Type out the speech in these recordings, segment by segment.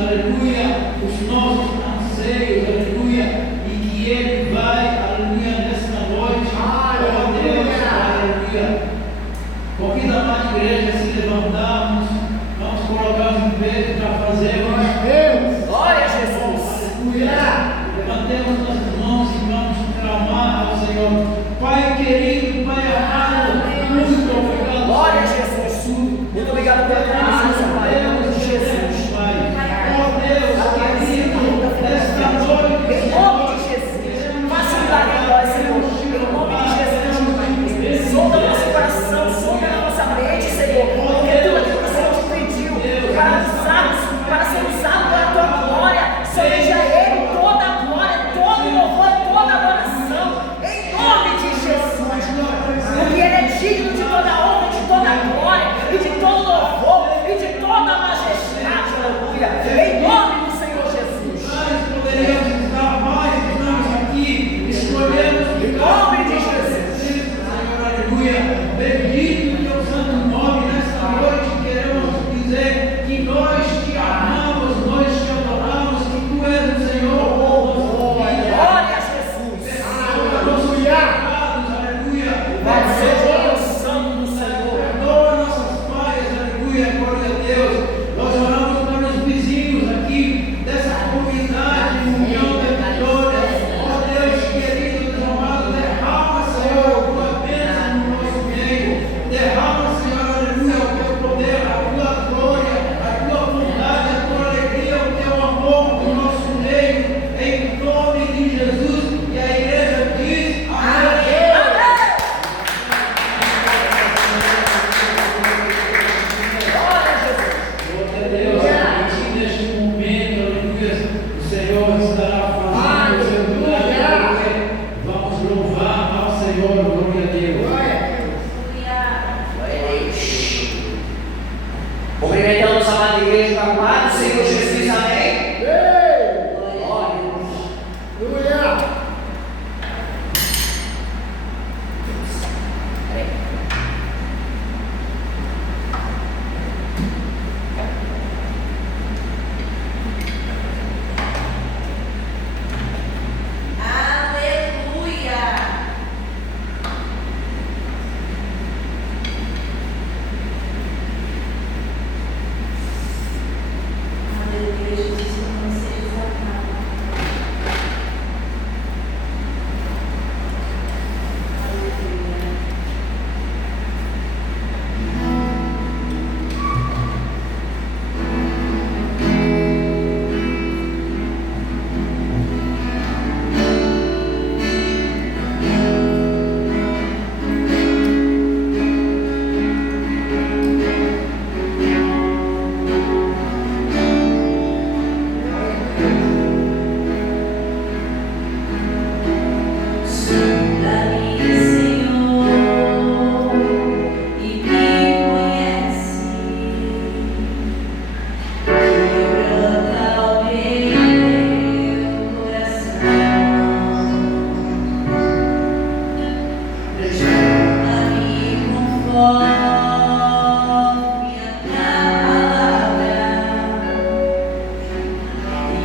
aleluia, os nossos anseios, aleluia, e que Ele vai, aleluia, nesta noite, ó Deus, aleluia. Convida a amada igreja a se levantarmos, vamos colocar os pés para fazermos. Glória a Jesus. Aleluia. Levantemos nossas mãos e vamos clamar ao Senhor. Pai querido, Pai amado, muito obrigado. Glória a Jesus. Muito obrigado pela tua presença, Pai. Em nome de Jesus. Ó Deus querido, nesta noite, Em nome de Jesus. Faça um milagre em nós, Senhor. Em nome de Jesus. Solta o nosso coração, solta a nossa mente, Senhor. Porque tudo aquilo que o Senhor te pediu para ser usado pela tua glória, somente a Ele toda a glória, todo o louvor, toda a adoração. Em nome de Jesus. Porque Ele é digno de toda a honra, de toda a glória, e de todo o louvor, e de toda a majestade. Aleluia. Em nome do Senhor Jesus. nós poderíamos estar mais, estamos aqui, escolhemos Em nome de Jesus. Senhor, aleluia. Bendito teu santo nome nesta noite. Queremos dizer que nós te amamos, nós te adoramos, que tu és o Senhor. Glória a Jesus. Aleluia. Louvado seja o santo do Senhor. Perdoa nossas falhas, aleluia, glória a Deus. Nós oramos pelos vizinhos aqui dessa comunidade, União da Vitória. Ó Deus querido, Deus amado, derrama, Senhor, a tua bênção no nosso meio. Derrama, Senhor, aleluia, o teu poder, a tua glória, a tua bondade, a tua alegria, o teu amor no nosso meio, em nome de Jesus. E a igreja diz: amém. Glória a Jesus. Glória a Deus, aqui neste momento, aleluia, o Senhor estará fazendo o seu milagre. Vamos louvar ao Senhor, glória a Deus. Cumprimentamos a amada igreja da paz do Senhor Jesus, amém? Glória a Deus.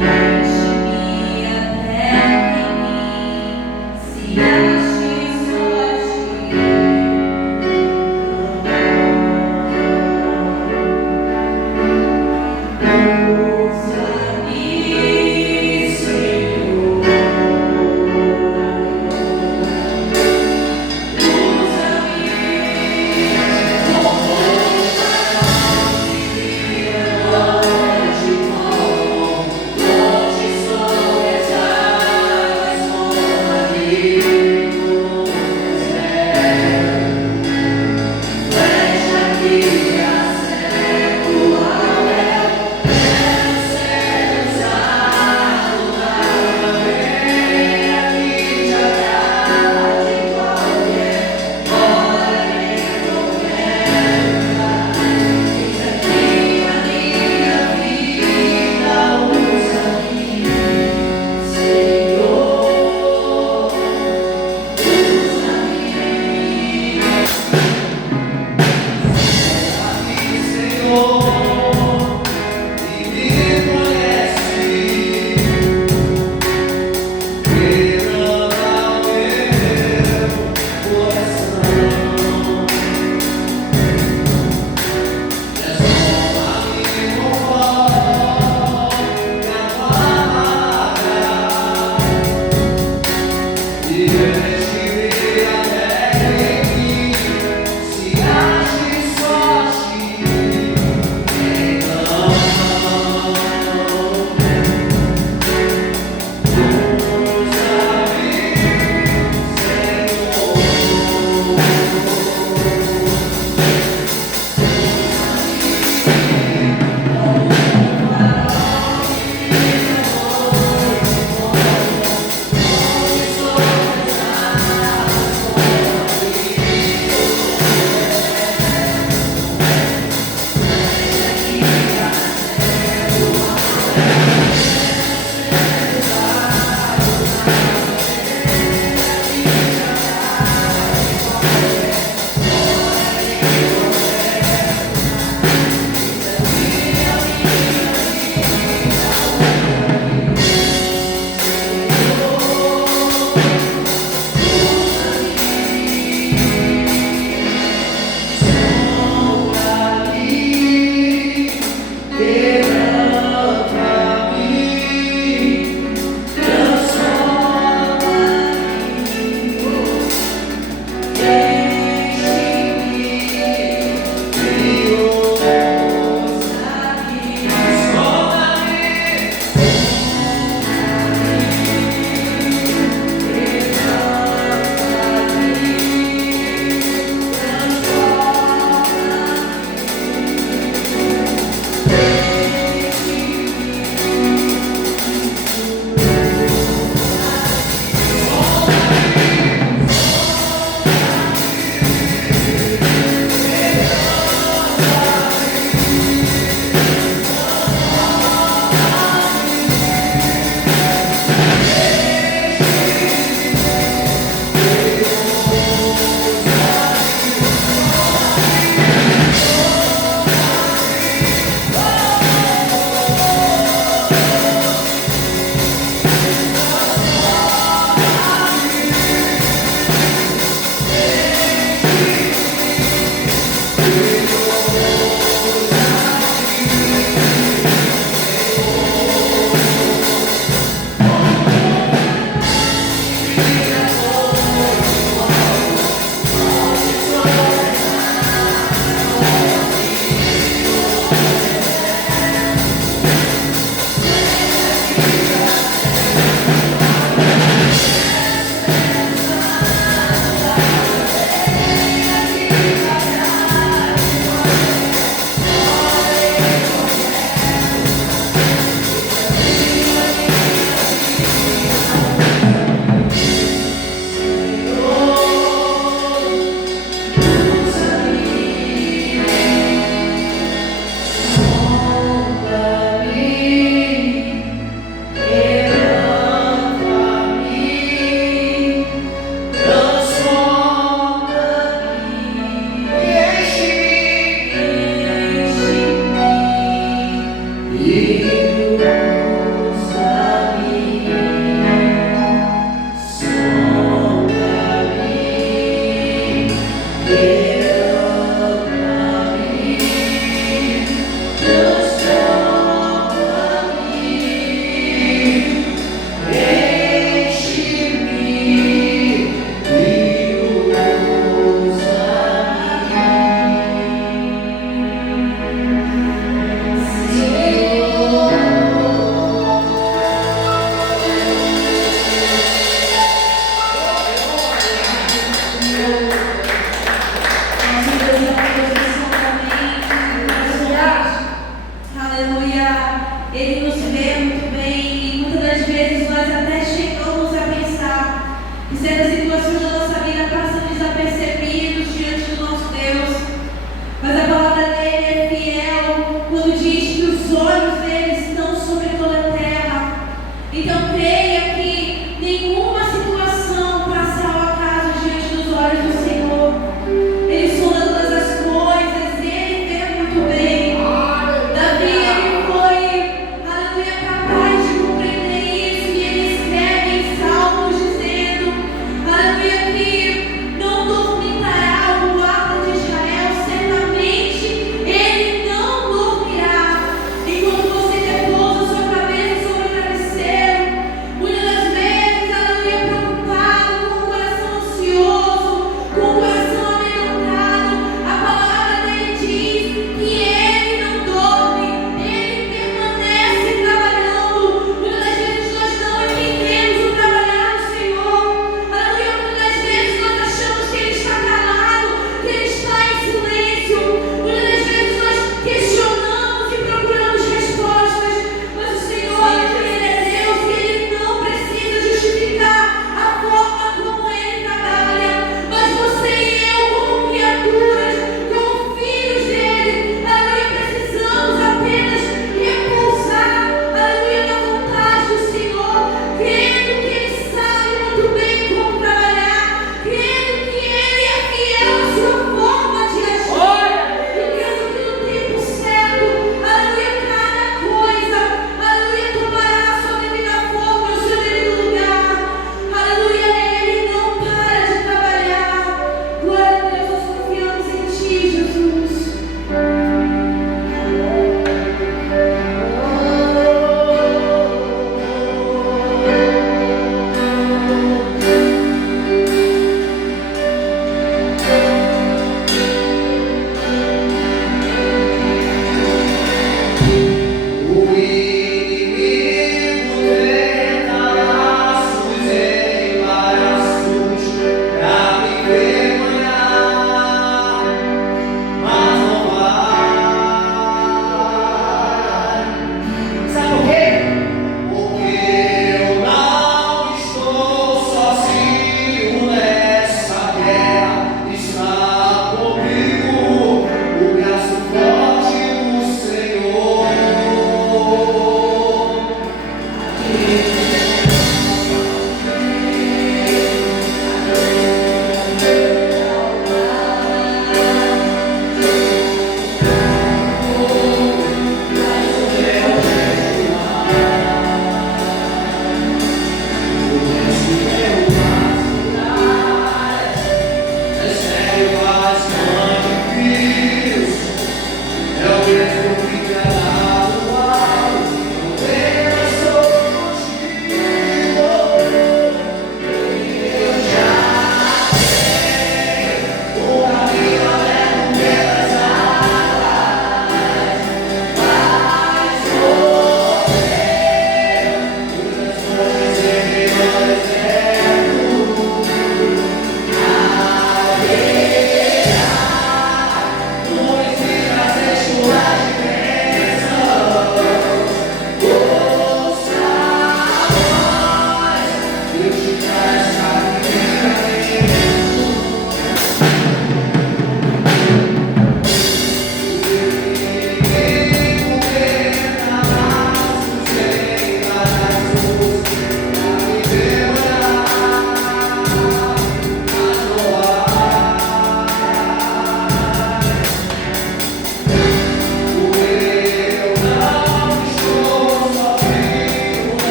Yeah.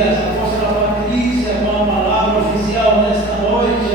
Elias, a apóstola Patrícia, com a palavra oficial nesta noite.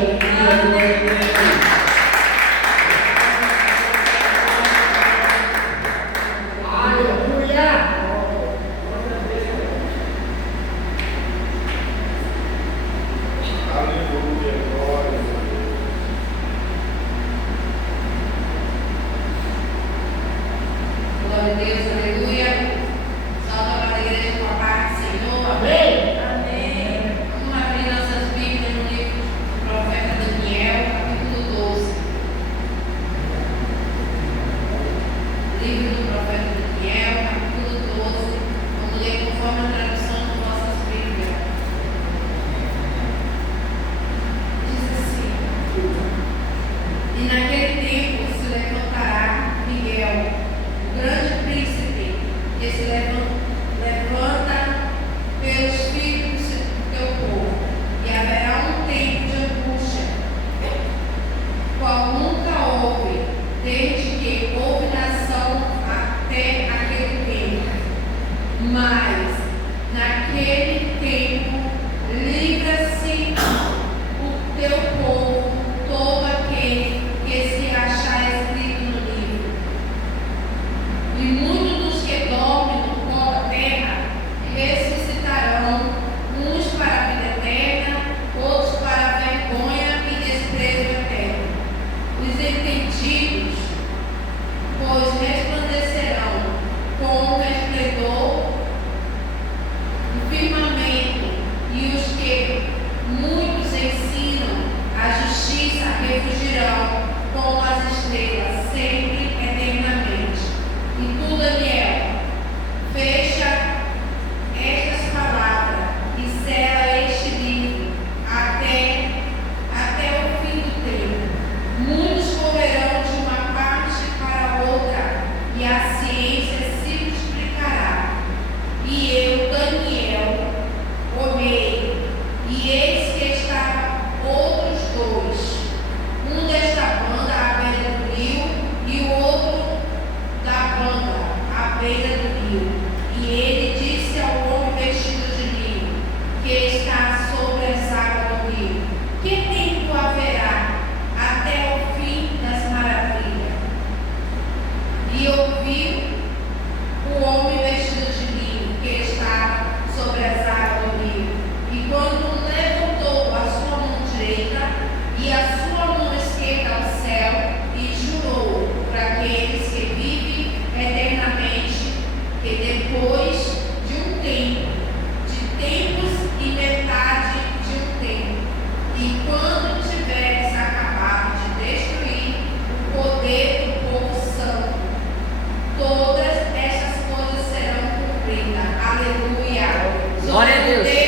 Aleluia, glória a Deus.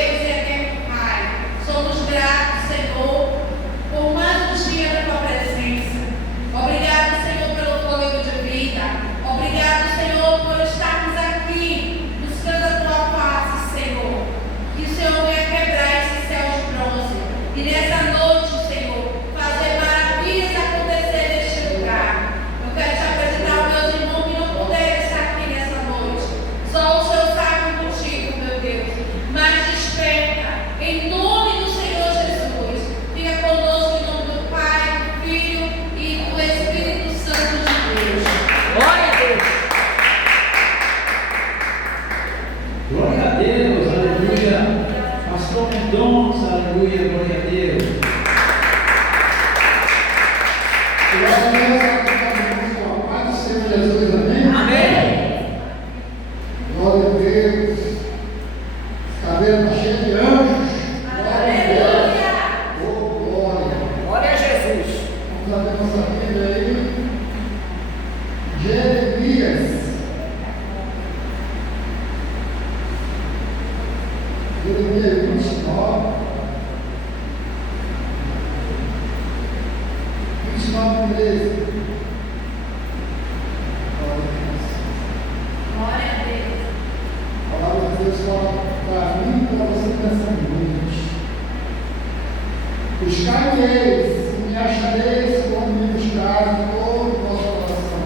Buscar-me-eis, e me achareis quando me buscares de todo o vosso coração.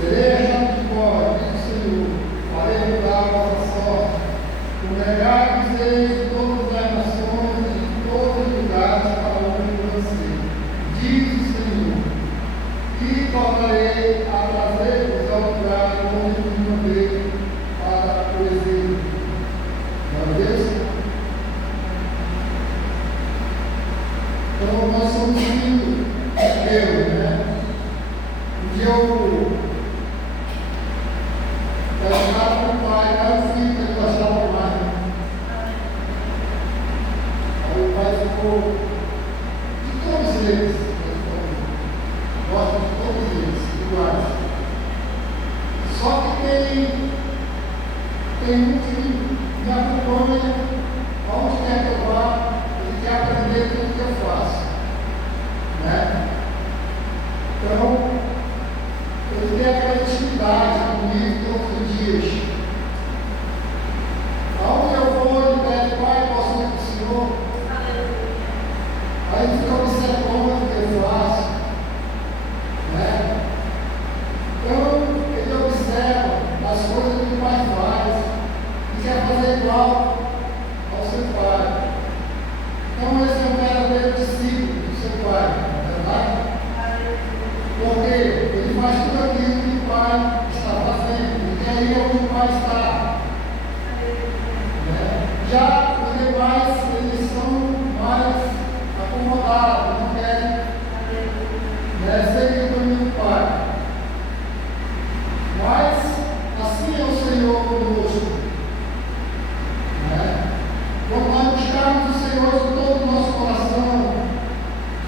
Serei achado de vós, diz o Senhor, farei mudar a vossa sorte, Pregai dizer de todas as nações e de todos os lugares para ouvir você, diz o Senhor, e tornarei a trazer-vos ao lugar onde vos mandei para o exílio. Glória a Deus. Então, nós somos filhos de Deus, né? Um dia eu perguntava para o pai, qual era o filho que ele gostava mais. Aí o pai ficou, de todos eles, gosto de todos eles, iguais. Só que tem um que me acompanha, aonde quer que eu vá, ele quer aprender tudo que eu faço. Né? Então, ele tem aquela intimidade comigo todos os dias. Aonde eu vou, ele pede, pai, posso ir com o Senhor? Aí ele fica observando o que eu faço. Né? Então, ele observa as coisas que o pai faz e quer fazer igual ao seu pai. Então, esse é um verdadeiro discípulo do seu pai, não é verdade? Porque ele faz tudo aquilo que o pai está fazendo, e quer ir onde o pai está. Já os demais, eles são mais acomodados, não querem seguir o caminho do pai. Mas, assim é o Senhor conosco. Quando nós buscarmos o Senhor de todo o nosso coração,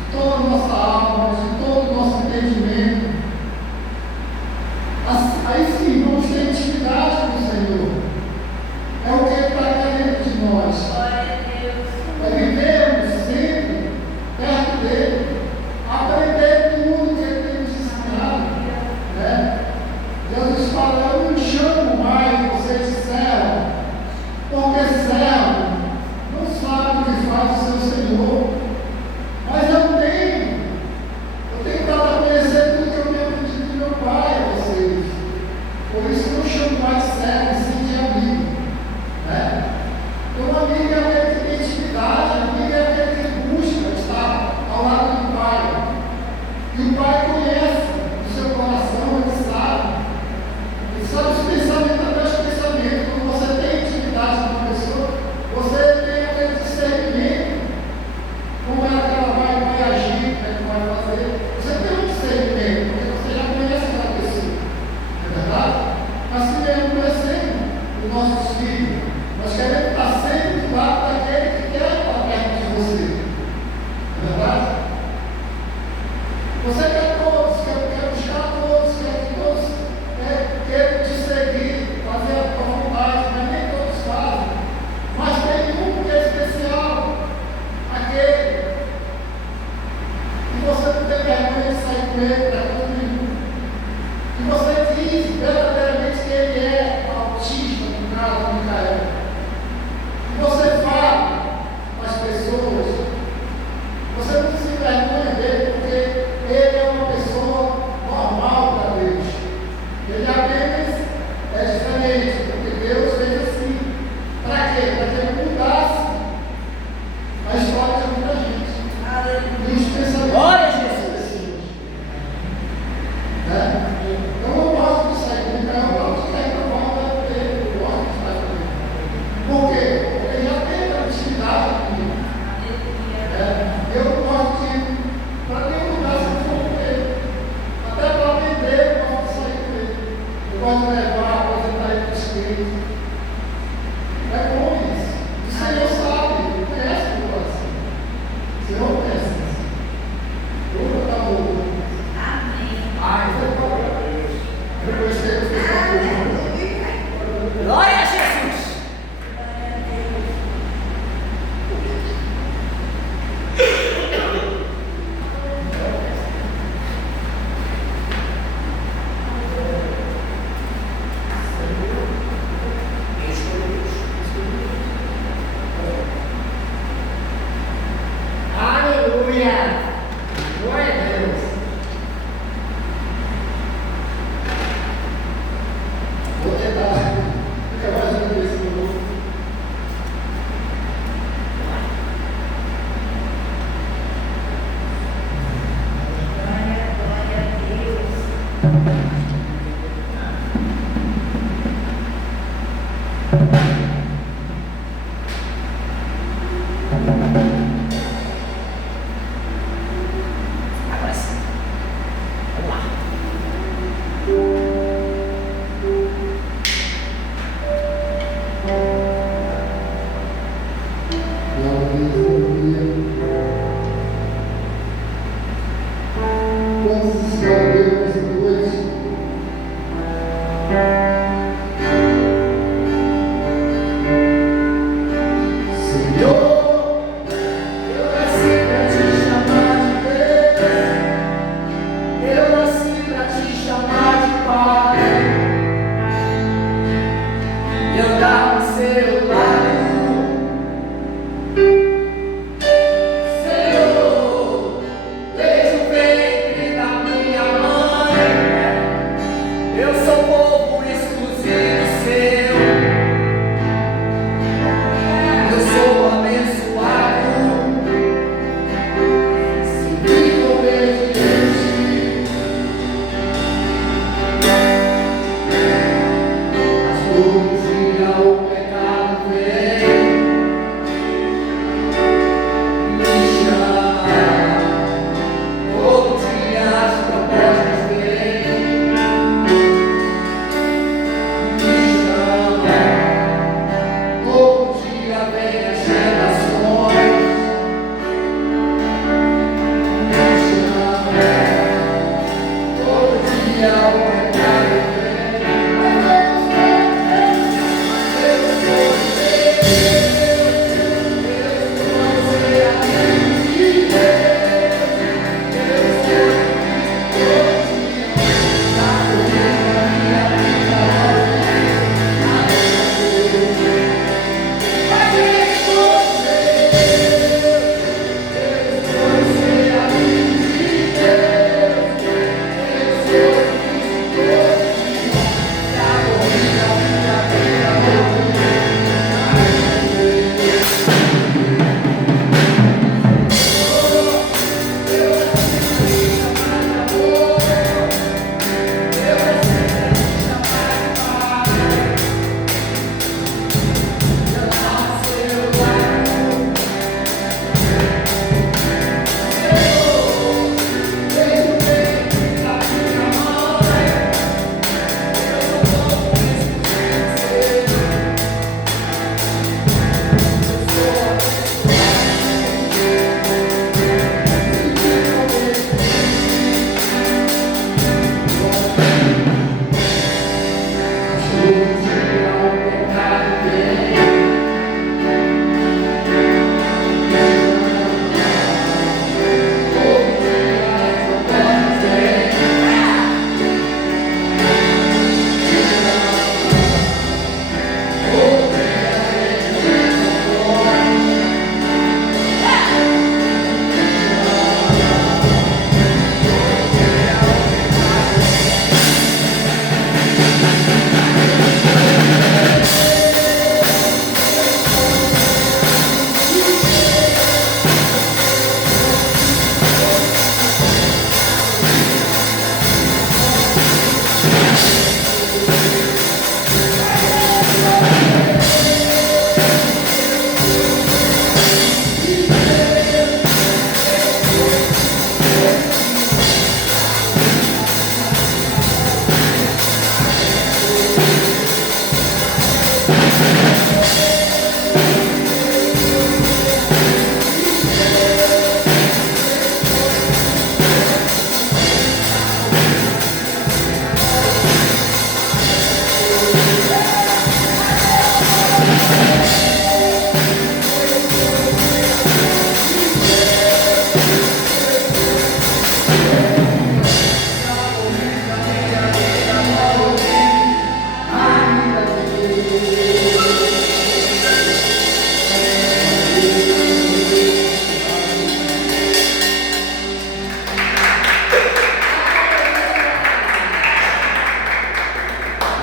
de toda a nossa alma, de todo o nosso entendimento, aí sim vamos ter intimidade com o Senhor.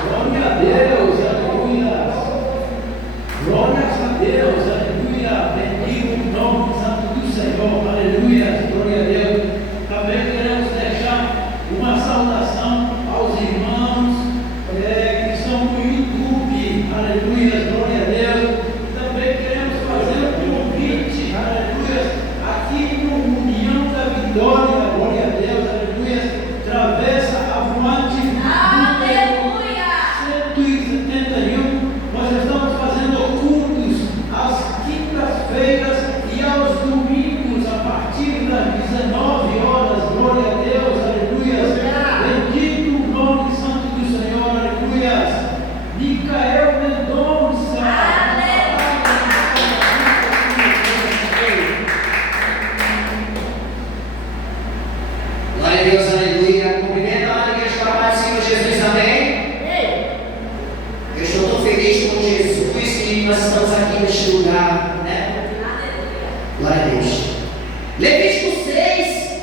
Glória a Deus, aleluia. Glórias a Deus, aleluia. Bendito o nome santo do Senhor, aleluia. Glória a Deus. Também queremos deixar uma saudação aos irmãos que estão no YouTube, aleluia. Glória a Deus. Também queremos fazer um convite, aleluia, aqui no União da Vitória, glória a Deus, aleluia. Travessa Avante. 171, nós estamos fazendo cultos às quintas-feiras e aos domingos a partir das 19 horas, glória a Deus, aleluia. Bendito o nome santo do Senhor, aleluia. Micael Mendonça. Glória a Deus, aleluia. Cumprimento a igreja da paz do Senhor Jesus, amém? Eu estou tão feliz com Jesus que nós estamos aqui neste lugar, né? Glória a Deus. Levítico 6,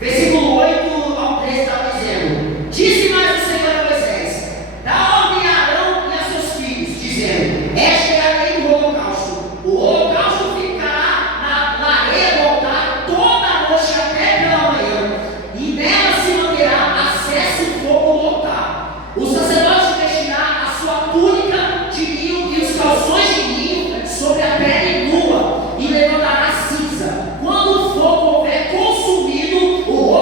versículo 8 ao 13 está dizendo: Disse mais o Senhor a Moisés: Dá ordem a Arão e a seus filhos, dizendo: Esta é a lei do holocausto. O holocausto ficará na areia do altar toda a noite até pela manhã, e nela se manterá acesso o fogo no altar. O sacerdote vestirá a sua túnica de linho e os calções de linho sobre a pele nua, e levantará cinza. Quando o fogo houver consumido o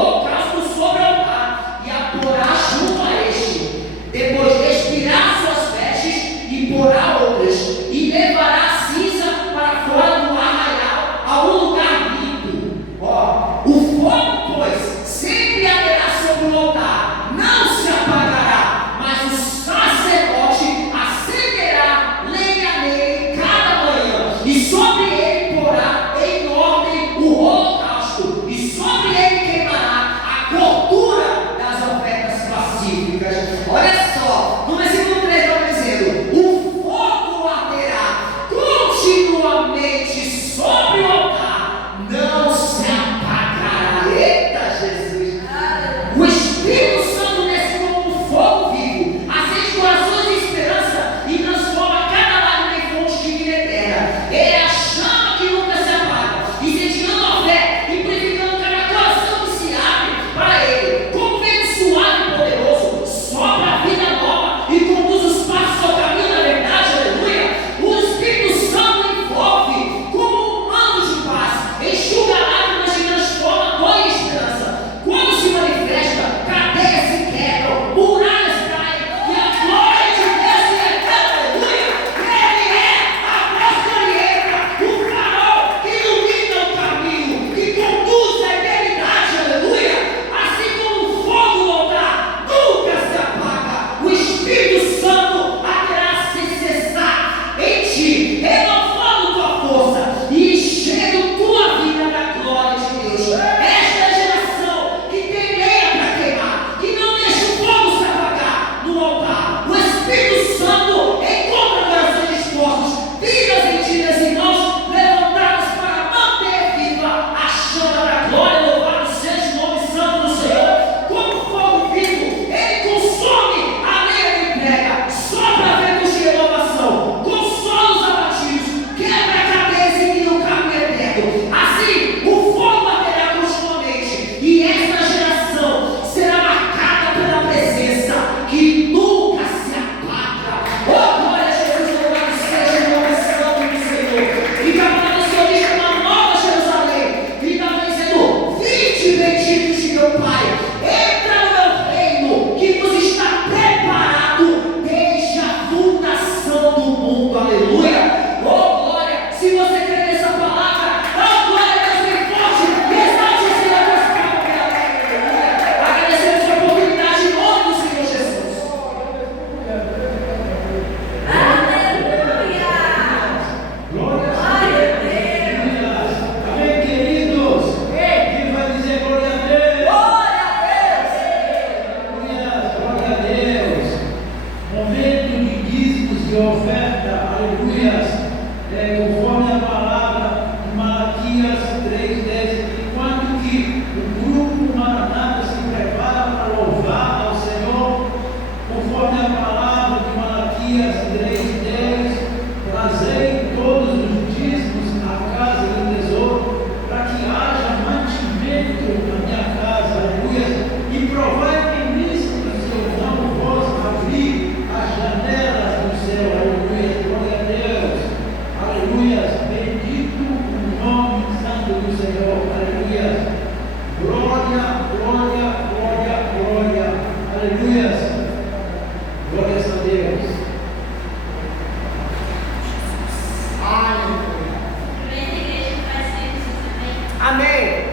Amém.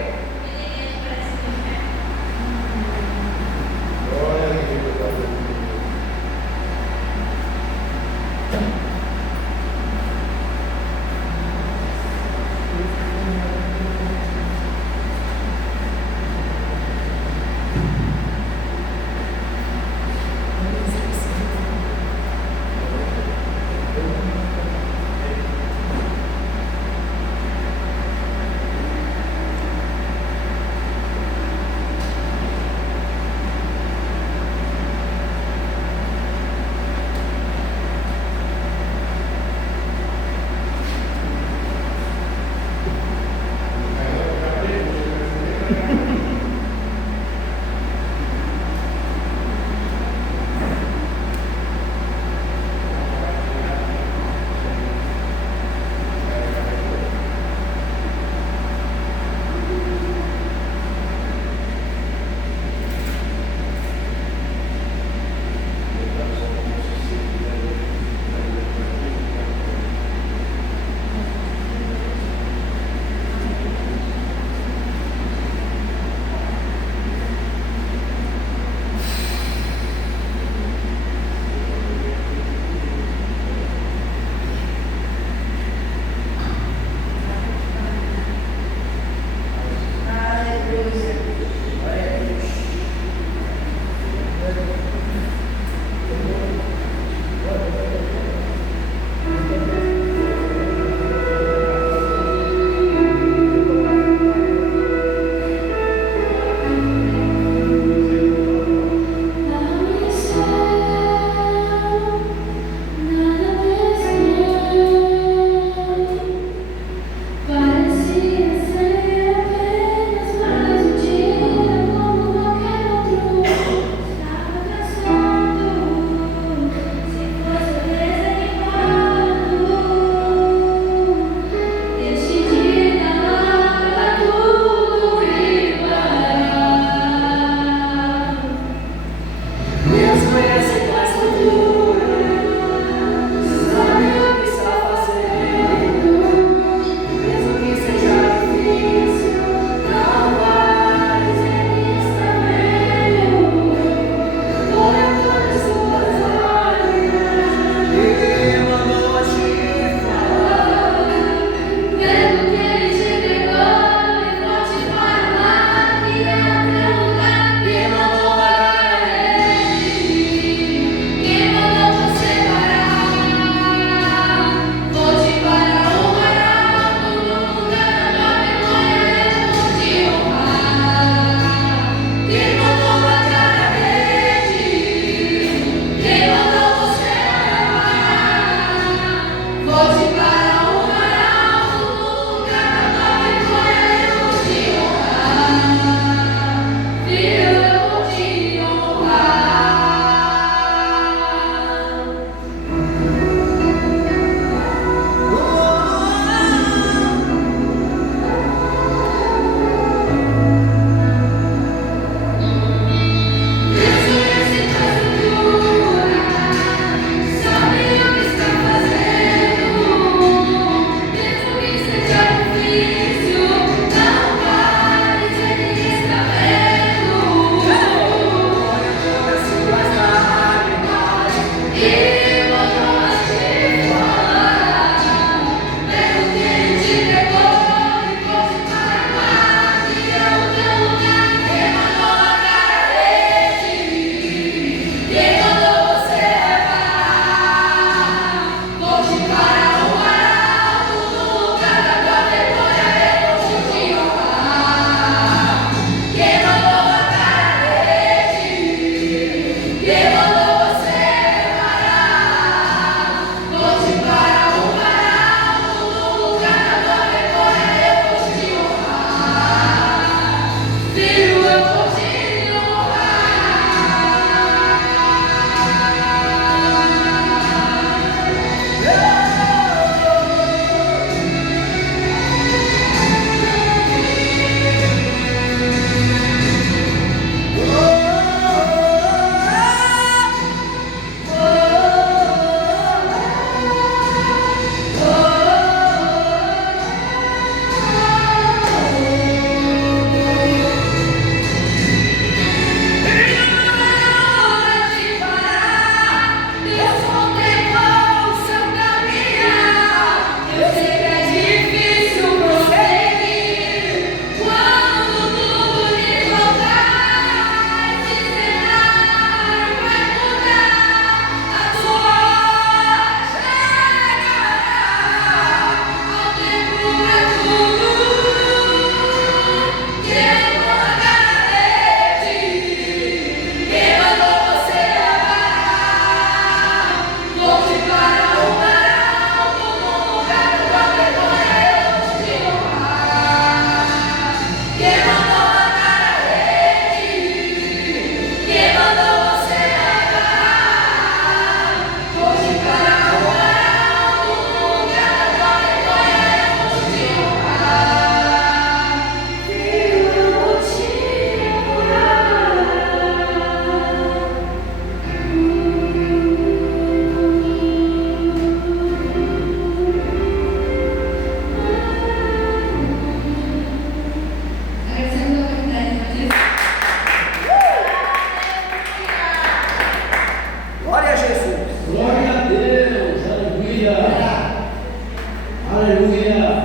Aleluia.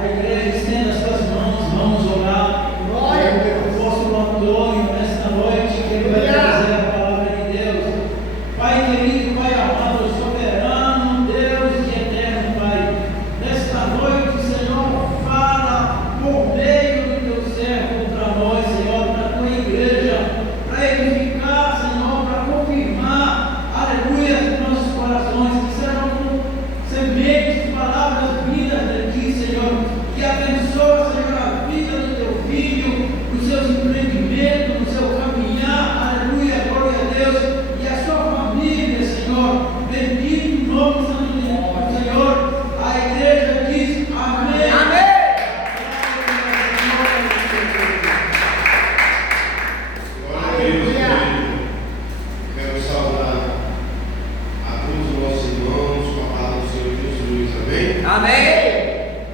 A igreja estenda as suas mãos, vamos orar. Glória a Deus. O apóstolo Antônio, nesta noite, que ele vai trazer a palavra de Deus. Pai querido, Pai amado, soberano, Deus e eterno Pai. Nesta noite, Senhor, fala por meio do teu servo para nós, Senhor, para a tua igreja, para edificar, Senhor, para confirmar, aleluia, nos nossos corações, que serão sementes, palavras vindas de ti, Senhor, que abençoa, Senhor, a vida do teu filho, os seus empreendimentos, o seu caminhar, aleluia, glória a Deus, e a sua família, Senhor, bendito o nome santo do Senhor. A igreja diz amém. Amém. Glória a Deus, querido. Quero saudar a todos os nossos irmãos com a palavra do Senhor Jesus, amém? Amém.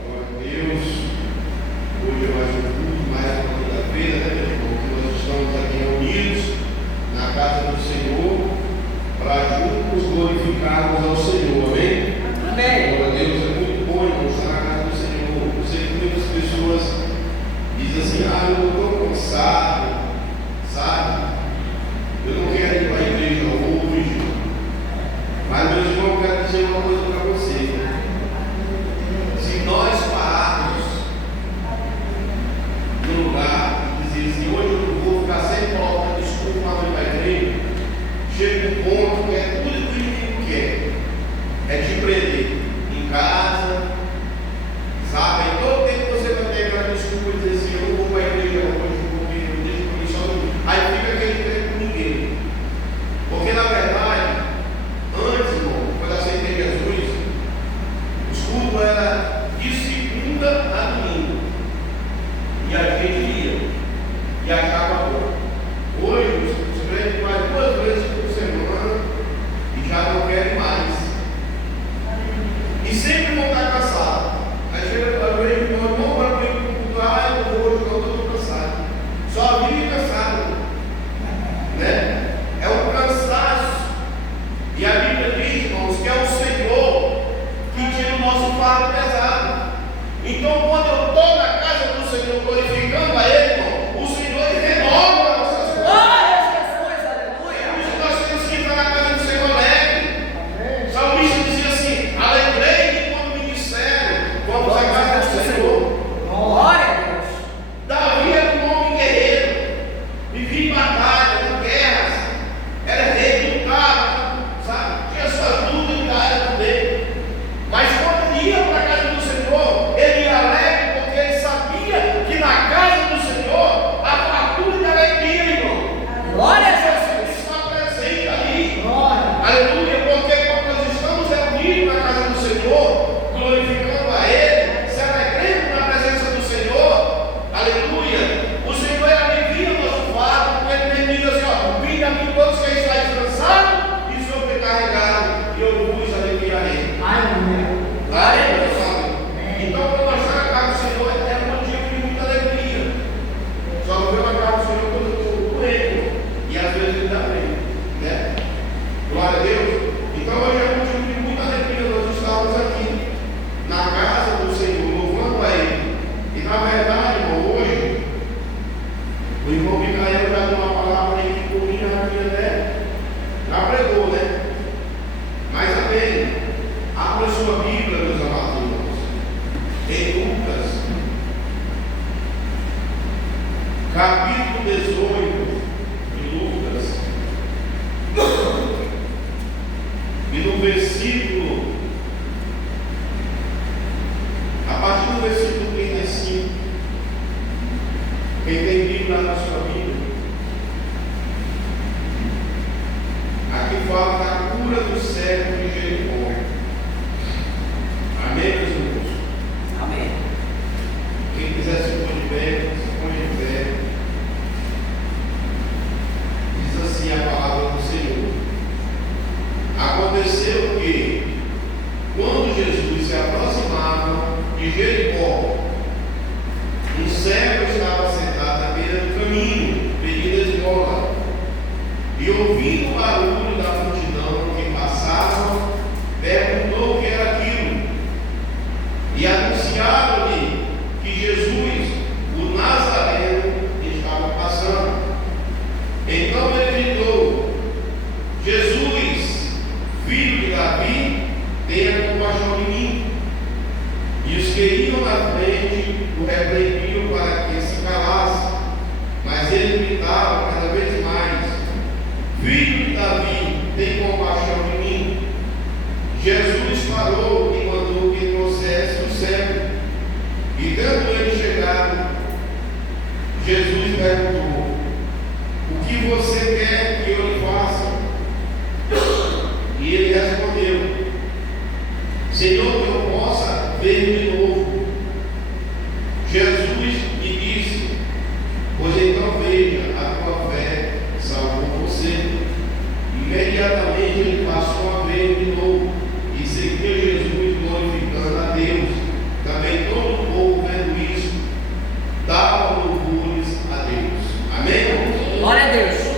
Glória a Deus. Hoje é mais um culto, mais uma quinta-feira, né, meu irmão? Que nós estamos aqui reunidos na casa do Senhor para juntos glorificarmos ao Senhor, amém? Amém. Glória a Deus, é muito bom, irmão, estar na casa do Senhor. Eu sei que muitas pessoas dizem assim: ah, eu estou cansado, sabe? Eu não quero ir para a igreja hoje. Mas, meus irmãos, eu quero dizer uma coisa para vocês, né? Se nós pararmos no lugar e dizer assim: hoje eu não vou ficar sem colocar desculpa para ir para a igreja, chega um ponto que é tudo que o inimigo quer, é te prender em casa, sabe? Em todo tempo você vai ter aquela desculpa e dizer assim: eu não vou para a igreja hoje, eu deixo para mim sozinho. Aí fica aquele tempo com ninguém. Porque na verdade, antes, irmão, quando eu aceitei Jesus, os cultos eram de segunda a domingo. E a gente ia e achava bom. Hoje, os crentes fazem 2 vezes por semana e já não querem mais. E sempre vão estar cansados. Aí chega para o irmão, para o culto, ah, eu vou hoje, eu estou cansado. Só vive cansado, né? É um cansaço. E a Bíblia diz, irmãos, que é o Senhor que tira o nosso fardo pesado. Então, quando eu estou na casa do Senhor glorificando a Ele, irmão, o Senhor renova as nossas forças. Glória a Jesus. Aleluia. Por isso nós temos que entrar na casa do Senhor alegre. O salmista dizia assim: alegrei-me quando me disseram, vamos à casa do Senhor. Glória a Deus. Davi era um homem guerreiro, vivia em batalha, em guerras, era rei, lutava, sabe? Tinha suas lutas em área também. Mas quando ele ia para a casa do Senhor, ele ia alegre, porque ele sabia que na casa do Senhor a fartura de alegria, irmão. Glória a Jesus. Ele está presente ali. Glória. Aleluia, porque quando nós estamos reunidos na casa do Senhor, glorificando a Ele, se alegrando na presença do Senhor, aleluia, o Senhor alivia o nosso fardo, porque Ele me diz assim: ó, vinde a mim todos que estáis descansados e sobrecarregados, e eu vos aliviarei. Aleluia. Glória a Deus, sabe? Então, quando nós estamos na casa do Senhor, é um motivo de muita alegria. Só não vê na casa do Senhor quando eu estou com Ele, e às vezes Ele dá bem, né? Glória a Deus. Então, hoje é um motivo de muita alegria nós estamos aqui na casa do Senhor, louvando a Ele. E na verdade, irmão, hoje o irmão Micael já deu uma palavra aí que por mim já pregou, né? Mas amém. Abra sua Bíblia, meus amados irmãos, em Lucas, capítulo 18 de Lucas, e no versículo, a partir do versículo 35, quem tem Bíblia na sua Bíblia, aqui fala da cura do cego de Jericó. Amém, meus irmãos? Amém. Quem quiser se pôr de pé, se põe de pé. Diz assim a palavra do Senhor: aconteceu que, quando Jesus se aproximava de Jericó, um cego estava sentado à beira do caminho, pedindo esmola, e ouvindo o barulho da multidão que passava, perguntou o que era aquilo. que iam na frente o repreendiam para que se calasse, mas ele gritava cada vez mais: Filho de Davi, tem compaixão de mim. Jesus parou e mandou que trouxesse o cego. E tendo ele chegado, Jesus perguntou: O que você quer que eu lhe faça? E ele respondeu: Senhor, que eu possa ver de novo. Jesus lhe disse: Pois então veja, a tua fé salvou você. Imediatamente ele passou a ver de novo e seguia Jesus, glorificando a Deus. Também todo o povo, vendo isso, dava louvores a Deus. Amém? Glória a Deus.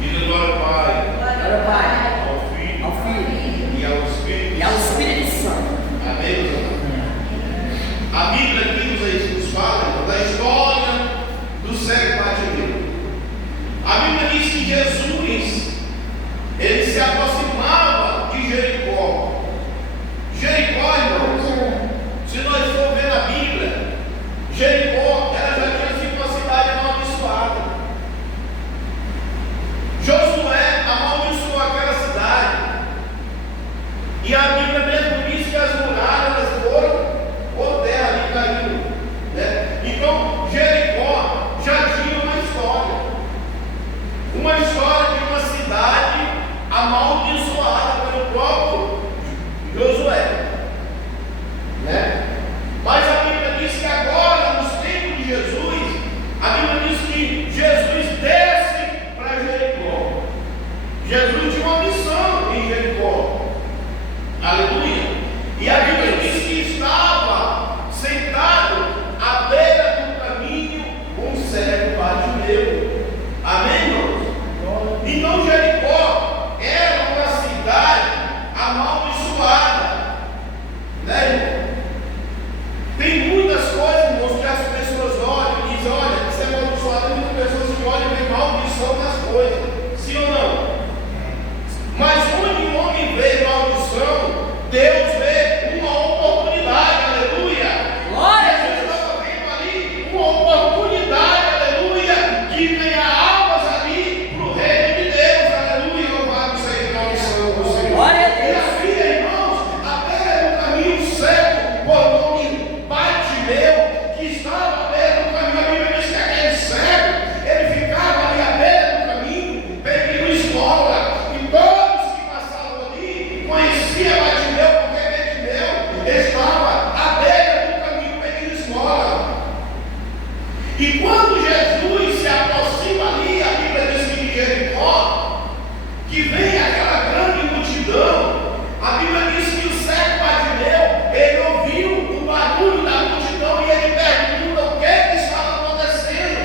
Diz glória ao Pai, Glória ao Pai, ao Filho, ao Filho e ao Espírito e ao Santo. Espírito Santo. Amém, meus amados? A Bíblia aqui nos fala da história do cego Bartimeu. A Bíblia diz que Jesus, ele se aproximava de Jericó. Jericó, irmãos, se nós for ver na Bíblia, Jericó, ela já tinha sido uma cidade amaldiçoada. Josué amaldiçoou aquela cidade. E a Bíblia mesmo diz que as muralhas foram por terra ali caindo, né? Então, Jericó já tinha uma história de uma cidade amaldiçoada pelo próprio Josué, né? Mas a Bíblia diz que agora, nos tempos de Jesus, a Bíblia diz que Jesus desce para Jericó. Jesus tinha uma missão em Jericó. Aleluia. E a Bíblia diz que estava sentado à beira do caminho um cego Bartimeu. Amém, irmãos? Então Jericó era uma cidade amaldiçoada, né, irmão? Tem muitas coisas, irmãos, que as pessoas olham e dizem: olha, isso é amaldiçoado. Tem muitas pessoas que olham e veem maldição nas coisas, sim ou não? Mas onde o homem vê maldição, Deus vê uma oportunidade, aleluia. Jesus estava vendo ali uma oportunidade, aleluia, que venha almas ali para o reino de Deus, aleluia. Louvado seja a maldição do Senhor. Glória a Deus. E havia, irmãos, à beira do caminho cego, por nome Bartimeu, que estava à beira do caminho. A Bíblia diz que aquele cego, ele ficava ali à beira do caminho, pedindo esmola. E todos que passavam ali conheciam Bartimeu, porque Bartimeu estava à beira do caminho pedindo esmola. E quando Jesus se aproxima ali, a Bíblia diz que de Jericó, que vem aquela grande multidão, a Bíblia diz que o cego Bartimeu, ele ouviu o barulho da multidão e ele pergunta o que estava acontecendo.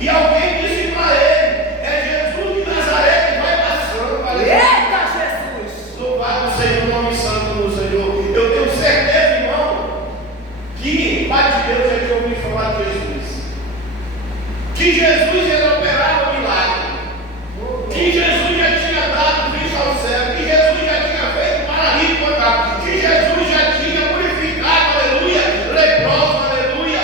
E alguém disse para ele: é Jesus de Nazaré que vai passando. Aleluia. Eita, Jesus! Louvado seja o nome santo do Senhor. Eu tenho certeza, irmão, que Bartimeu já tinha ouvido falar de Jesus. Que Jesus ele operava milagre. Que Jesus já tinha dado vista ao céu. Que Jesus já tinha feito paralítico andar. Que Jesus já tinha purificado, aleluia, leproso, aleluia.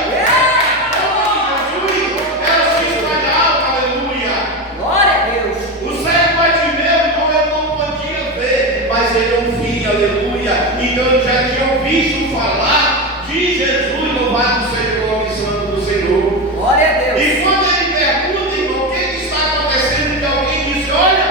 Jesus era se espalhava, aleluia. Glória a Deus. O cego Bartimeu, então, ele não podia ver, mas ele ouvia, aleluia. Então ele já tinha ouvido falar de Jesus, louvado seja o nome santo do Senhor. Glória a Deus. E quando ele pergunta, irmão, o que está acontecendo, que alguém disse: olha,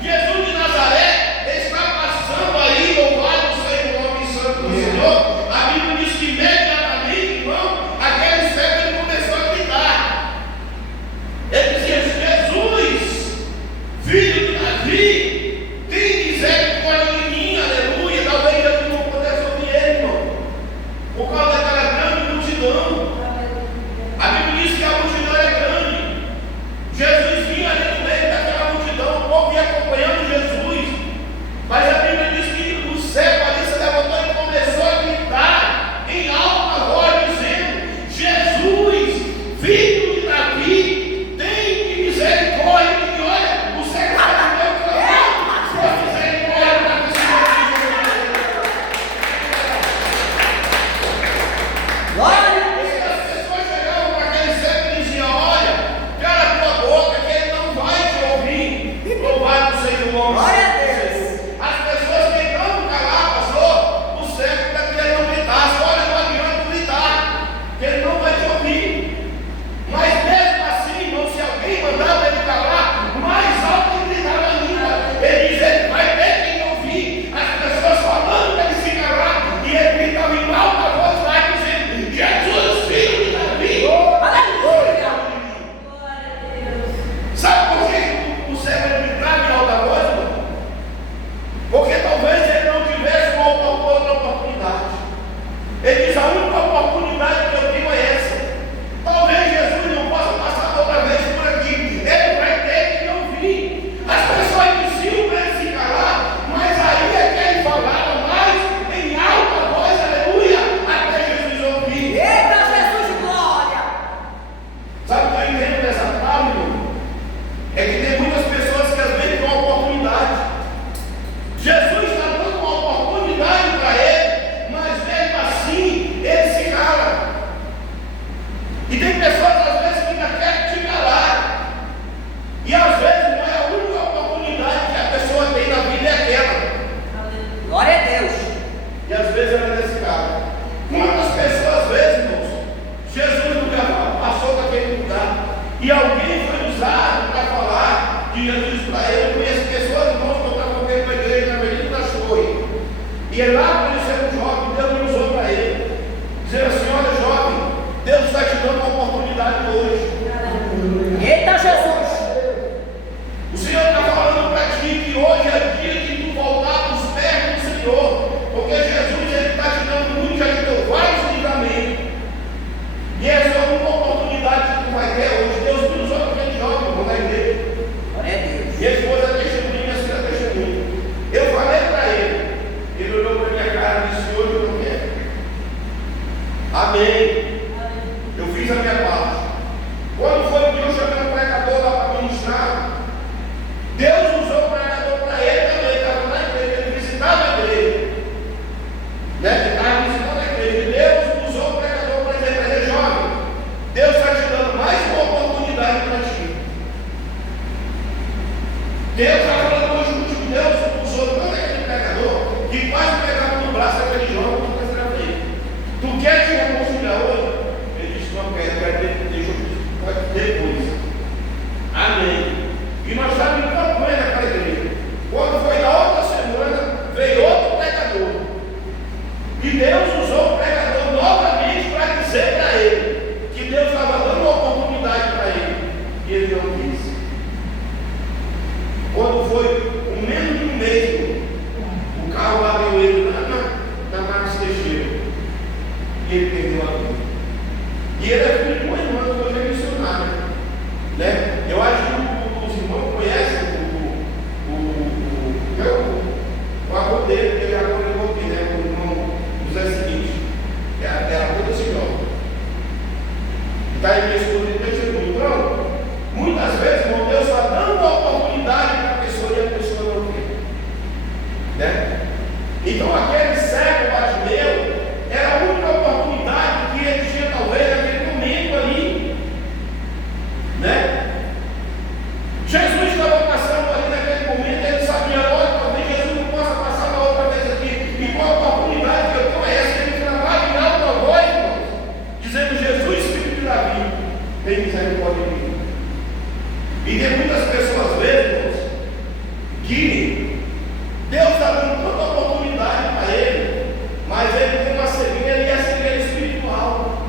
Jesus de Nazaré está passando aí, louvado seja o nome santo do Senhor. A Bíblia diz que imediatamente, irmão, aquele cego ele começou a gritar. Ele dizia: Jesus, filho de Davi, tem misericórdia de mim, aleluia. Talvez Jesus não pudesse ouvir ele, irmão, por causa daquela grande multidão. vezes era nesse caso. Quantas pessoas, às vezes, irmãos, Jesus passou daquele lugar e alguém foi usado para falar de Jesus para ele. Eu conheço pessoas, irmãos, que eu estava com ele para a igreja na Avenida das Torres. E é lá quando ele sendo jovem, Deus me usou para ele. Dizendo assim: olha, jovem, Deus está te dando uma oportunidade hoje. Eita Jesus! O Senhor está falando para ti que hoje é dia que tu voltar para os pés do Senhor. Porque Jesus, ele está te dando muito, já te deu vários livramentos. E essa é uma oportunidade que tu vai ter hoje. Deus me usou para aquele jovem, irmão, na igreja. Minha esposa é testemunha, minha filha é testemunha. Eu falei para ele. Ele olhou para minha cara e disse: hoje eu não quero. Amém. Eu fiz a minha parte. Quando foi que eu chamei um pregador lá para ministrar, Deus usou o pregador para ele também. Ele estava na igreja, ele visitava a igreja. Ele estava visitando a igreja. Deus usou o pregador para dizer para ele: jovem, Deus está te dando mais uma oportunidade para ti. Deus está falando hoje contigo. Deus usou tanto aquele pregador que quase pegava no braço daquele jovem que está para ele. Tu quer te reconciliar hoje? Ele disse: não quero, deixa eu depois. Amém. E nós estávamos em campanha naquela igreja. Quando foi na outra semana, veio outro pregador. E Deus usou o pregador novamente para dizer para ele que Deus estava dando uma oportunidade para ele. E ele não quis. Quando foi menos de um mês, o carro bateu ele na Marcos Teixeira. E ele perdeu a vida. E ele é filho de uma irmã que hoje é missionária. Né? Eu acho que os irmãos conhecem o avô dele, que ele agora levou aqui, né? O irmão José Seguinte. Era toda senhora. Está aí minha esposa de testemunho. Então, muitas vezes, irmão, Deus está dando uma oportunidade para a pessoa e a pessoa não quer. Né? Então, aquele cego Bartimeu era a única oportunidade que ele tinha, talvez, naquele momento ali. Né? Jesus estava passando ali naquele momento, ele sabia: olha, talvez Jesus não possa passar uma outra vez aqui. E qual a oportunidade que eu tenho é essa? Ele clamava em alta voz, irmãos, dizendo: Jesus, filho de Davi, tem misericórdia de mim. E tem muitas pessoas, às vezes, irmãos, que Deus está dando tanta oportunidade para ele, mas ele tem uma cegueira, e a cegueira espiritual.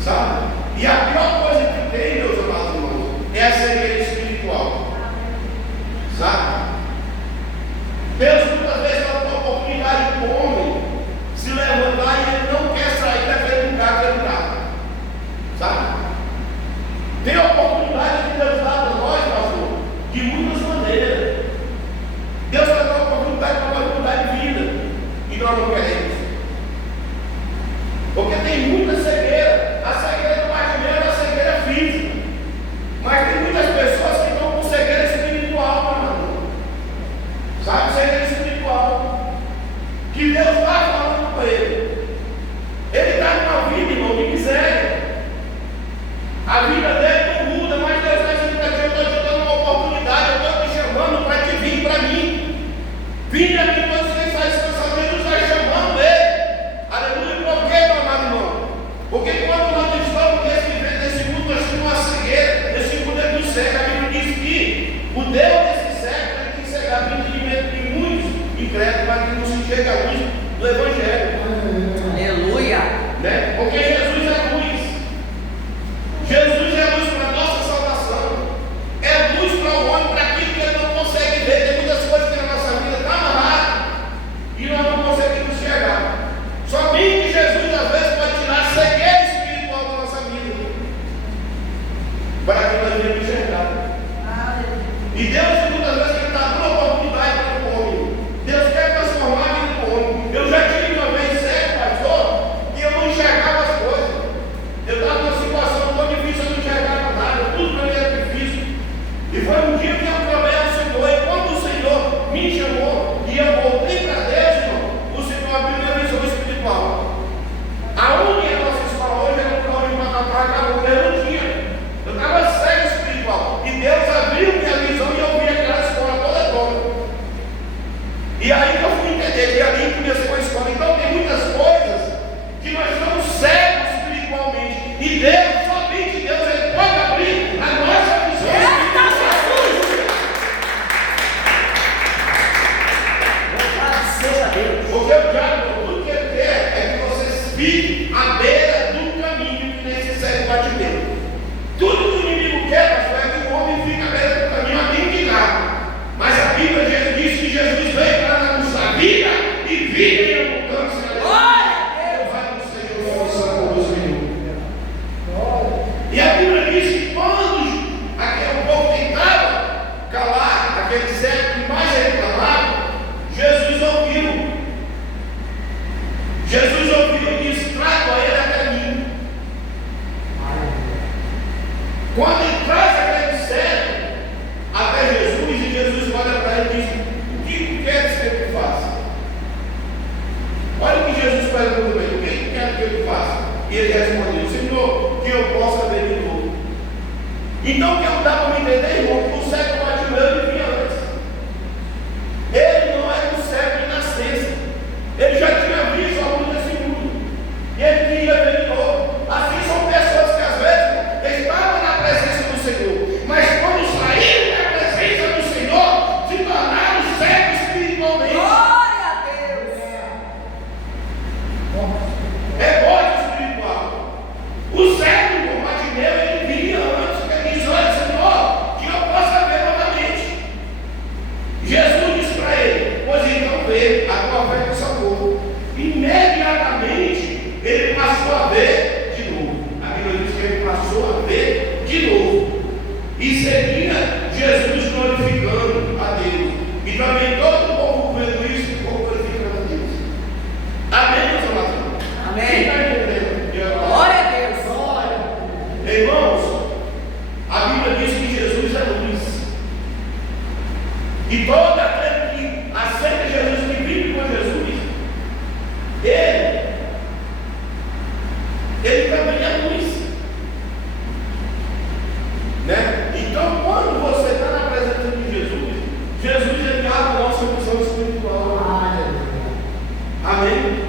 Sabe? E a pior coisa que tem, meus amados irmãos, é a cegueira espiritual. Sabe? Deus muitas vezes dá uma oportunidade para o homem se levantar e ele não quer sair daquele lugar que ele está. Sabe? Tem oportunidade que Deus dá para nós, pastor, de muitas maneiras. Deus vai dar uma oportunidade para mudar de vida, e nós não queremos. Porque tem muita cegueira. A cegueira do Bartimeu é a cegueira física, mas tem muitas pessoas que estão com cegueira espiritual, meu irmão. Sabe, cegueira espiritual, que Deus está falando com ele. Ele está numa vida, irmão, de miséria. A vida dele não muda, mas Deus está dizendo para ti: eu estou te dando uma oportunidade, eu estou te chamando para te vir para mim. Vinde a mim quando você está descansando. Jesus está chamando ele. Aleluia. Por quê, meu amado irmão? Porque quando nós estamos nesse mundo, nós temos uma cegueira. Esse mundo é muito cego. A Bíblia diz que o Deus desse século tem que cegar a vida de muitos incrédulos, para que não se enxergue a luz do Evangelho. Aleluia! Né? Porque Jesus é luz. Jesus é luz Jesus ouviu e disse: traga ele até mim. Quando ele traz aquele cego até Jesus, e Jesus olha para ele e diz: o que queres que eu faça? Olha o que Jesus pergunta para ele: o que quer que eu faça? E ele respondeu: Senhor, que eu possa ver de novo. Então o que eu dá para me entender, irmão, que o cego Bartimeu ele vinha antes. Ele não era um cego de nascença. Ele já tinha visto a luz desse mundo. E ele queria ver de novo. Assim são pessoas que às vezes estavam na presença do Senhor, mas quando saíram da presença do Senhor, se tornaram cegos espiritualmente. Glória a Deus. É morte espiritual. O cego, irmão, Bartimeu, ele via antes, ele diz: olha, Senhor, que eu possa ver novamente. Jesus disse para ele: pois então vê, a tua fé te salvou. Imediatamente ele passou a ver de novo. A Bíblia diz que ele passou a ver de novo. E seguia Jesus glorificando a Deus. E também todo o povo vendo isso, ficou glorificando a Deus. Amém, meus amados? Amém. Quem está entendendo? Glória a Deus. Glória. Irmãos, a Bíblia diz que Jesus é luz. E todo aquele que aceita Jesus, que vive com Jesus, ele também é luz. Né? Então, quando você está na presença de Jesus, Jesus ele abre a nossa visão espiritual. Amém?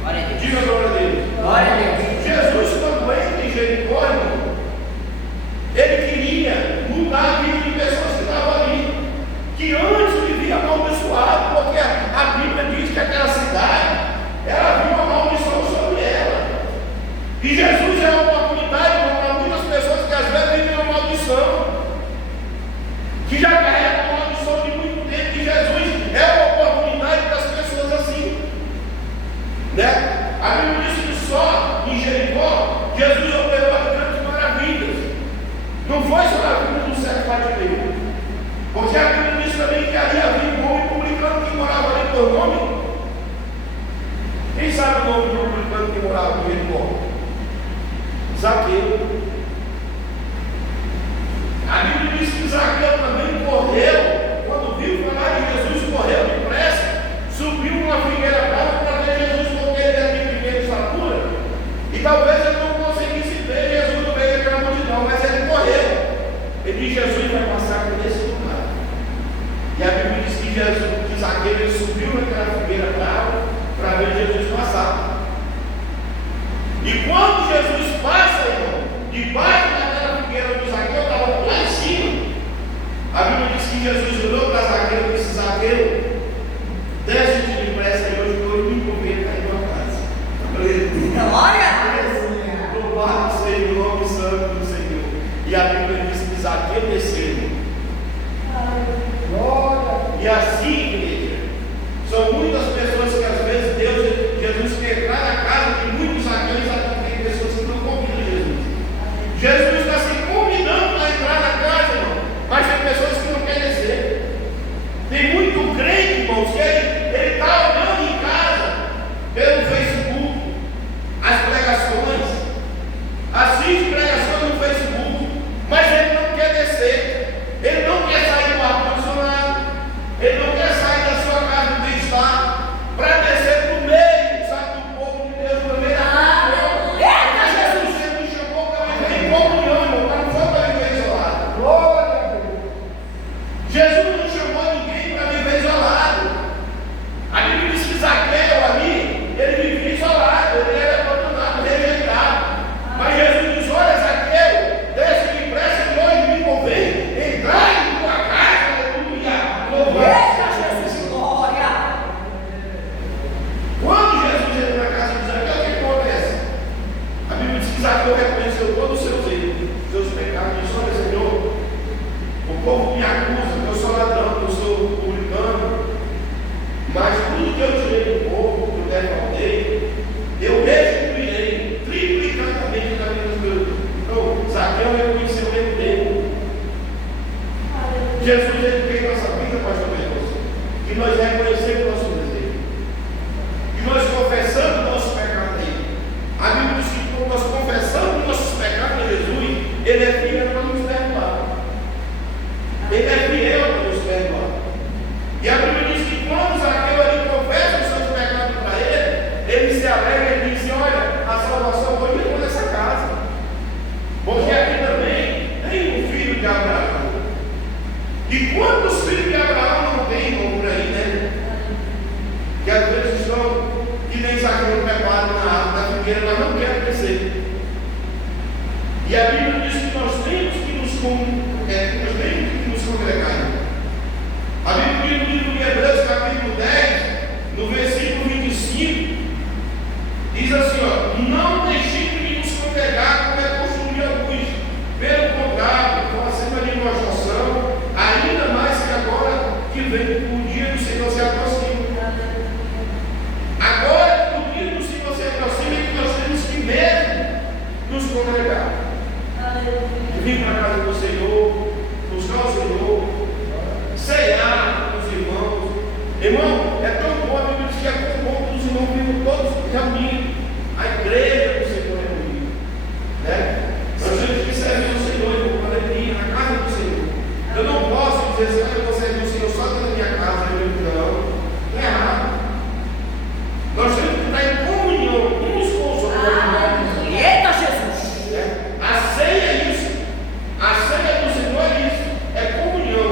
Glória a Deus. Diga glória a Deus. Glória a Deus. Jesus, quando entra em Jericó, ele queria mudar a vida de pessoas que estavam ali, que antes vivia amaldiçoado, porque a Bíblia diz que aquela cidade, ela havia uma maldição sobre ela. E Jesus é uma oportunidade para muitas pessoas que às vezes vivem uma maldição, que já carregam uma maldição de muito tempo, que Jesus é uma oportunidade para as pessoas assim. Né? A Bíblia diz que só em Jericó, Jesus operou as grandes maravilhas. Não foi só na vida do cego Bartimeu. Porque a Bíblia diz também que ali havia um homem publicano que morava ali por nome. Quem sabe o nome do publicano que morava em Jericó? Zaqueu. A Bíblia diz que Zaqueu também correu, quando viu falar de Jesus, correu depressa, subiu uma figueira brava para ver Jesus, porque ele era de primeira estatura. E talvez ele não conseguisse ver Jesus no meio daquela multidão, mas ele correu. Ele disse: Jesus vai passar por esse lugar. E a Bíblia diz que Jesus, que Zaqueu, ele subiu naquela figueira brava para ver Jesus passar. E quando Jesus passa, irmão, debaixo daquela figueira onde Zaqueu estava lá em cima, a Bíblia diz que Jesus olhou para Zaqueu e disse: Zaqueu, desce depressa e hoje E quantos filhos de Abraão não tem, irmão, por aí, né? Que às vezes estão, que nem Zaqueu preparado na figueira, mas não querem crescer. E a Bíblia diz que nós temos que nos congregar. A Bíblia diz no livro de Hebreus, capítulo 10, no versículo 25, diz assim, ó: não deixemos de nos congregar como é costume de alguns. Pelo contrário, com a cena de gostação, ainda mais que agora que vem o dia do Senhor se aproxima. Agora que o dia do Senhor se aproxima, é que nós temos que mesmo nos congregar. Vir para a casa do Senhor, buscar o Senhor, ceiar com os irmãos. Irmão, é tão bom, a Bíblia diz que é tão bom que os irmãos vivem todos reunidos. A igreja do Senhor é reunida, né? Nós temos que servir o Senhor, irmão, com alegria, na casa do Senhor. Eu não posso dizer assim, eu vou servir o Senhor só dentro da minha casa, não é errado. Nós temos que estar em comunhão uns com os outros. Eita, Jesus! A ceia é isso. A ceia do Senhor é isso. É comunhão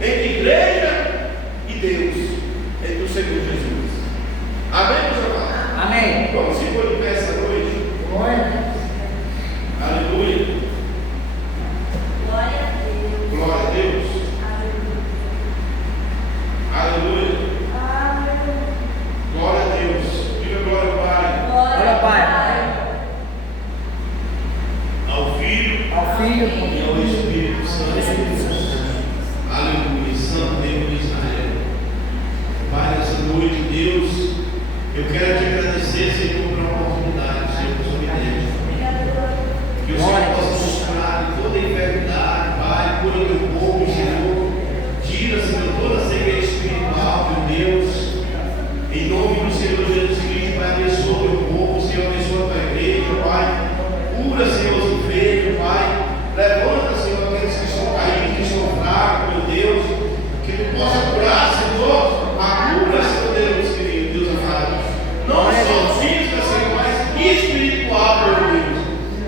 entre igreja e Deus, entre o Senhor Jesus. Amém, meus amados? Amém. Vamos se pôr de pé essa noite. Glória. Aleluia. Glória a Deus. Glória a Deus. Aleluia. Glória a Deus. Diga glória ao Pai. Glória ao Pai. Ao Filho. Ao Filho. E ao Espírito Santo. Aleluia. Santo Deus de Israel. Pai, nessa noite, Deus, eu quero te agradecer, Senhor, pela oportunidade, Senhor, que o Senhor me deu. Que o Senhor possa nos curar de toda enfermidade, Pai, cura teu povo, Senhor. Tira, Senhor, toda a cegueira espiritual, meu Deus. Em nome do Senhor Jesus Cristo, Pai, abençoa o teu povo, Senhor, abençoa a tua igreja, Pai. Cura, Senhor, os enfermos, Pai. Levanta, Senhor, aqueles que estão caídos, que estão fracos, meu Deus. Que tu possa curar, Senhor, a cura, Senhor Deus, querido, Deus amado. Não só física, Senhor, mas espiritual, meu Deus.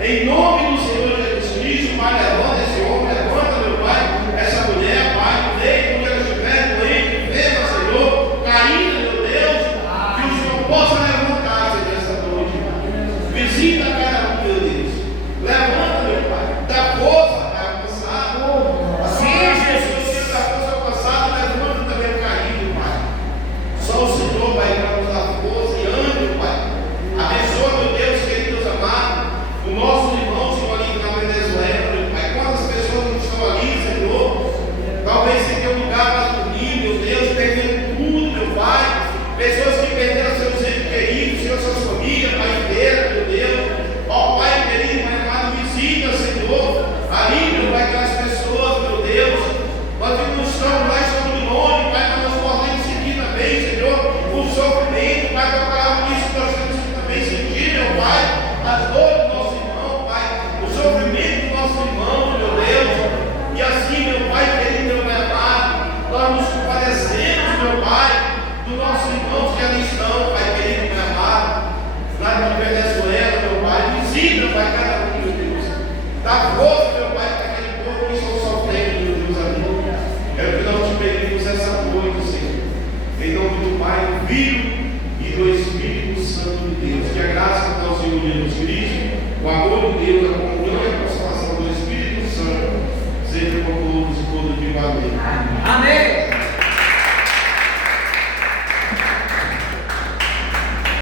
Em nome do Senhor Jesus Cristo, Pai, levanta esse homem, levanta, meu Pai, essa mulher, Pai, desde quando ela estiver doente, enferma, Senhor, caída, meu Deus, que o Senhor possa levantar-se nessa noite, Pai. Visita cada um, meu Deus. Levanta, meu Pai, dá força alcançada. Sim, Jesus, dá força alcançada, levanta também o caído, Pai. Só o Senhor, Pai, para nos dar força e ânimo, Pai. Abençoa, meu Deus, querido Deus amado, o nosso irmão, Senhor, ali na Venezuela, meu Pai. Quantas pessoas não estão ali, Senhor? Talvez sem ter um lugar para dormir, meu Deus, perdendo tudo, meu Pai. Pessoas que perderam seus entes queridos, Senhor, suas famílias, Pai inteiro, meu Deus. Ó Pai querido, Pai amado, visita, Senhor. Ali, meu Pai, aquelas pessoas, meu Deus. Nós que não estamos lá, estamos longe, Pai, mas nós podemos sentir também, Senhor, o sofrimento, Pai, para parar por isso que nós temos que também sentir, meu Pai, as dores do nosso irmão, Pai, o sofrimento do nosso irmão, meu Deus. E assim, meu Pai querido, meu Pai amado, nós nos compadecemos, meu Pai, dos nossos irmãos que ali estão, Pai querido, meu amado, lá de Venezuela, meu Pai, visita, Pai, cada um, meu Deus. Dá força, meu Pai, para aquele povo que estão sofrendo, meu Deus, amigo. É o que nós te pedimos essa noite, Senhor. Em nome do Pai, do Filho e do Espírito Santo de Deus. Que a graça do nosso Senhor Jesus Cristo, o amor de Deus, a comunhão e a consolação do Espírito Santo seja com todos e todas de valor. Amém.